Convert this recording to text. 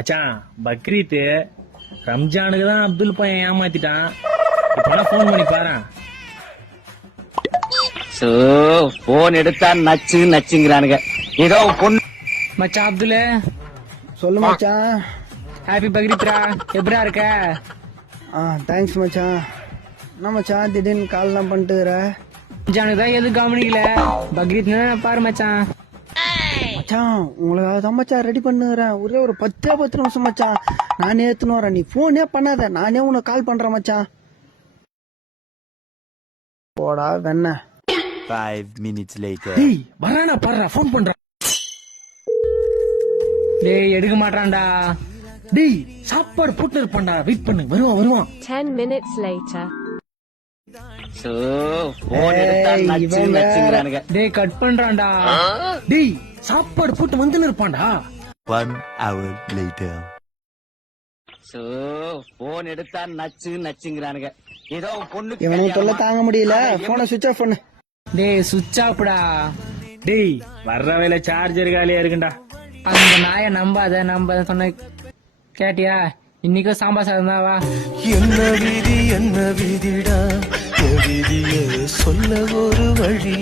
மச்சான் பக்ரீத் ரம்ஜானுக்கு தான் அப்துல் பையன் ஏமாத்திட்டான். இப்ப போன் பண்ணி பாரு. போன் எடுத்தா நச்சு நச்சுங்கிறானுங்க. ஏதோ பொண்ணு மச்சான் அப்துல் சொல்லு மச்சான். ஹாப்பி பக்ரீத்ரா. எப்படா இருக்க? தேங்க்ஸ் மச்சான். என்ன மச்சான் திடீர்னு கால்லாம் பண்ணிட்டுற? ரம்ஜானுக்கு தான் எதுவும் கவனிக்கல. பக்ரீத்னு பாரு மச்சான். மச்சான் உங்களுக்காக தான் மச்சான் ரெடி பண்ணுறேன். ஒரே ஒரு 10 நிமிஷம் மச்சான், நானே ஏத்துன்னு வரேன். நீ போனே பண்ணாத, நானே உனக்கு கால் பண்றேன் மச்சான். போடா வெண்ண. 5 minutes later. டேய் வரானா பாருடா, போன் பண்றான். டேய் எடுக்க மாட்டான்டா. டேய் சாப்பாடு போட்டு இருப்பான்டா, வெயிட் பண்ணு, வருவான். 10 minutes later. போன் எடுத்தா நச்சு நச்சுங்கிறானுங்க. டேய் கட் பண்றான்டா. டேய் சாப்பாடு போட்டு வந்து இருப்பான்டா. 1 hour later. போன் எடுத்தா நச்சு நச்சுங்கிறானுங்க. ஏதோ பொண்ணு இவனுக்கு தொல்லை தாங்க முடியல, போனை சுவிட்ச் ஆஃப் பண்ணு. டேய் சுவிட்ச் ஆஃப்டா. டேய் வர்ற வேலை சார்ஜர் காலியா இருக்குண்டா. அந்த நாயை நம்பாத சொன்ன கேட்டியா? இன்னைக்கும் சாம்பார் சாதம் தான். வா. என்ன விதிடா, விதிய சொல்ல ஒரு வழி.